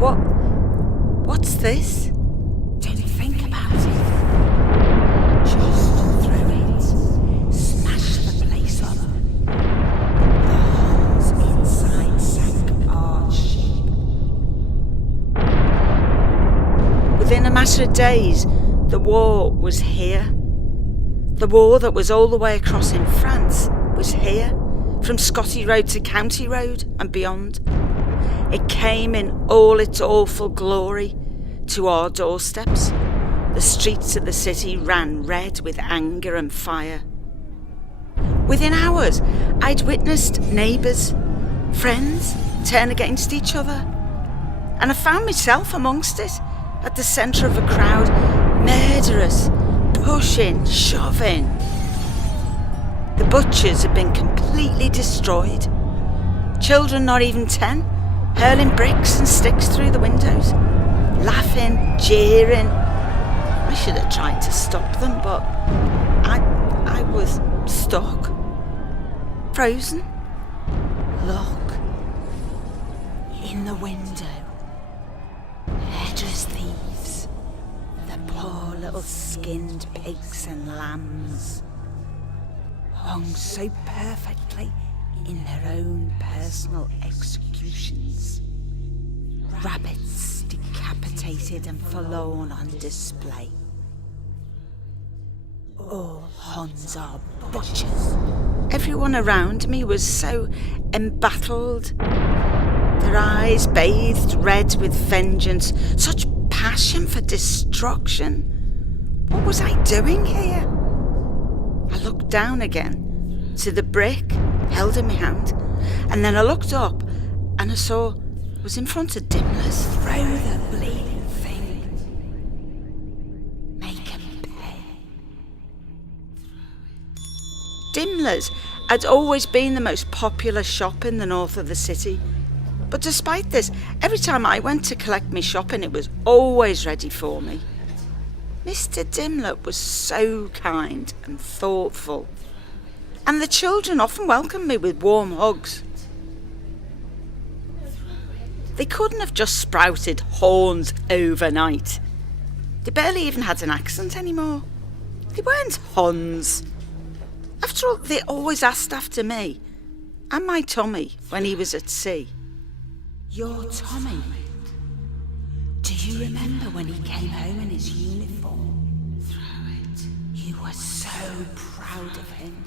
What's this? Don't think about it. Just throw it. Smash the place up. The holes inside sank our ship. Within a matter of days, the war was here. The war that was all the way across in France was here, from Scotty Road to County Road and beyond. It came in all its awful glory to our doorsteps. The streets of the city ran red with anger and fire. Within hours, I'd witnessed neighbours, friends turn against each other. And I found myself amongst it, at the centre of a crowd, murderous, pushing, shoving. The butchers had been completely destroyed. Children not even 10, hurling bricks and sticks through the windows, laughing, jeering. I should have tried to stop them, but I was stuck, frozen. Look, in the window, headless thieves, the poor little skinned pigs and lambs, hung so perfectly in their own personal executions. Rabbits decapitated and forlorn on display. All Huns are butchers. Everyone around me was so embattled. Their eyes bathed red with vengeance, such passion for destruction. What was I doing here? I looked down again to the brick held in my hand, and then I looked up and I saw it was in front of Dimler's. Throw the bleeding thing. Make 'em pay. Dimler's had always been the most popular shop in the north of the city. But despite this, every time I went to collect my shopping, it was always ready for me. Mr. Dimler was so kind and thoughtful, and the children often welcomed me with warm hugs. They couldn't have just sprouted horns overnight. They barely even had an accent anymore. They weren't Huns. After all, they always asked after me and my Tommy when he was at sea. Your Tommy? Do you remember when he came home in his uniform? You were so proud of him.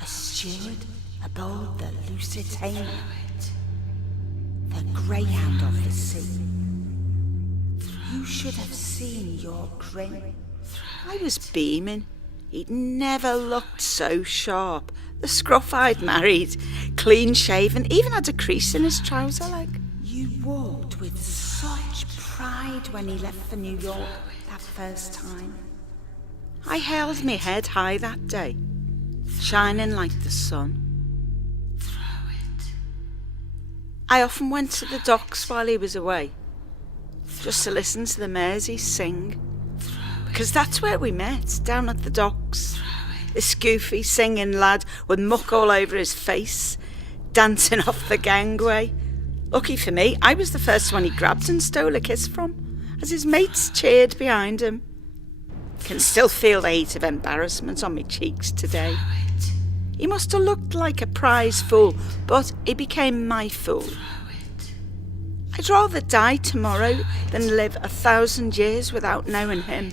A steward aboard the Lusitania, the greyhound of the sea. You should have seen your grin. I was beaming. He'd never looked so sharp. The scruff I'd married, clean shaven, even had a crease in his trouser leg. You walked with such pride when he left for New York that first time. I held my head high that day, shining like the sun. I often went to the docks while he was away, just to listen to the Mersey sing, because that's where we met, down at the docks. This goofy singing lad with muck all over his face, dancing off the gangway. Lucky for me, I was the first one he grabbed and stole a kiss from, as his mates cheered behind him. Can still feel the heat of embarrassment on my cheeks today. He must have looked like a prize fool, but he became my fool. I'd rather die tomorrow than live 1,000 years without knowing him.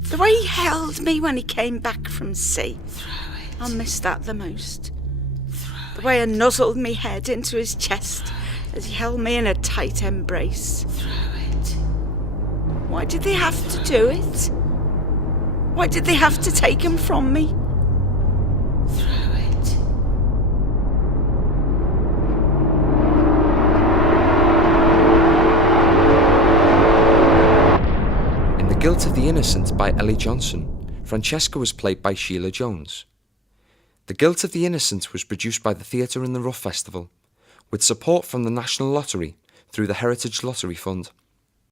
The way he held me when he came back from sea, I'll miss that the most. The way I nuzzled me head into his chest as he held me in a tight embrace. Why did they have to do it? Why did they have to take him from me? In The Guilt of the Innocent by Ellie Johnson, Francesca was played by Sheila Jones. The Guilt of the Innocent was produced by the Theatre in the Rough Festival, with support from the National Lottery through the Heritage Lottery Fund.